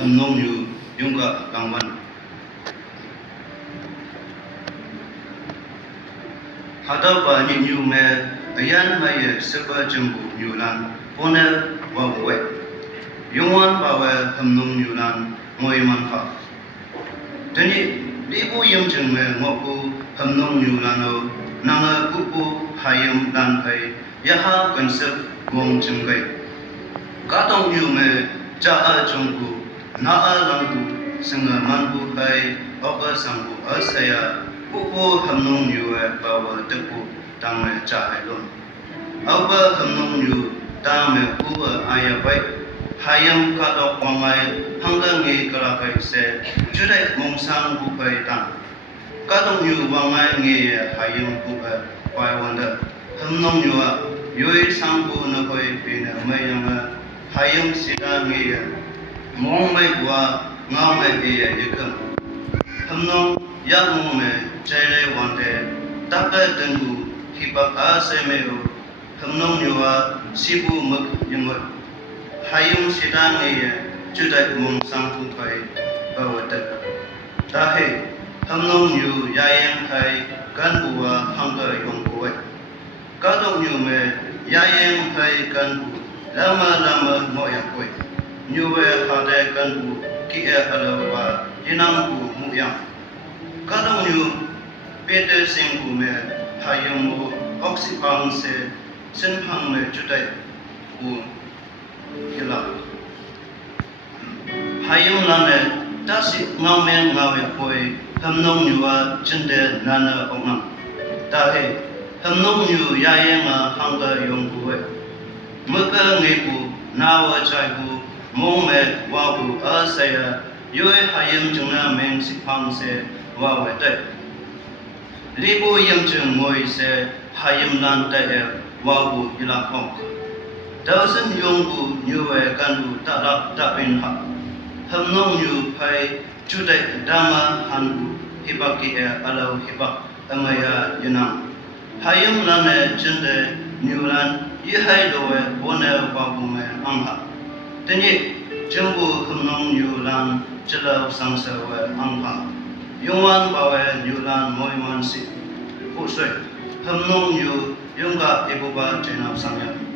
thầm nông như yung cả càng văn hạt đào bà nhìn như mẹ ayan mày sắp chừng bù như lan pone vào quậy yung an bảo về thầm nông như lan ngồi man phật thế nhỉ đi bu yếm chừng mẹ ngọc bu thầm nông như lan ô nàng bu bu hai yếm lan phải ya ha cần sắp vong chừng gậy cả tông như mẹ cha ở trong bu na ở lăng bu sinh ở man bu hay ở sang bu ở say bu thầm nông như bảo về tức bu tăng mẹ cha hay luôn ở thầm nông như tăng mẹ bu ai vậy hayam ka do kwamai hangga ngi kala kai se judai mong sang bu kai tang ka dong yu wangai ngi hayam bu pai wanda ham nong yu yoi sang bu na koi pe na mai yang hayam sida ngi mong mai bua ngao mai pe ye yakam ham nong ya mong me chai le wande ta ka den bu hi ba a se me ro ham nong yu si bu mak yang hayung sidang ye judai mong sang pu kai bawat ta he tham nong yu ya yang kai kan bua hangga yong buai ka dong yu me ya yang kai kan bu lama mo yang koi nyu we ha de kan bu ki e alo wa yinang bu mu yang ka dong yu pe de sing bu me hayung mo oxipang se sen phang me judai bu kila hayung lane tasi ngamen ngawe koi hamnong yuwa jinde nana onam ta he hamnong yu yayenga hanga yongbuwe muka ngebu nawa chaibu mongme wabu asaya yue hayung jungna meng sipang se wawe te libu yam chung ngoi se hayung lan te wabu ilakong Dausan yongbu nyuwe kandu tak tapin hak ham nong yu pai judai dama hanbu hibaki alau hibak amaya yunang hayum lane jende nyulan yihai dowe bone wabu me angha tenye jembu ham nong yulan jelau sangsewe angha yungwan bawe nyulan moiman si pusoi ham nong yu yungga ibuba jenab sangya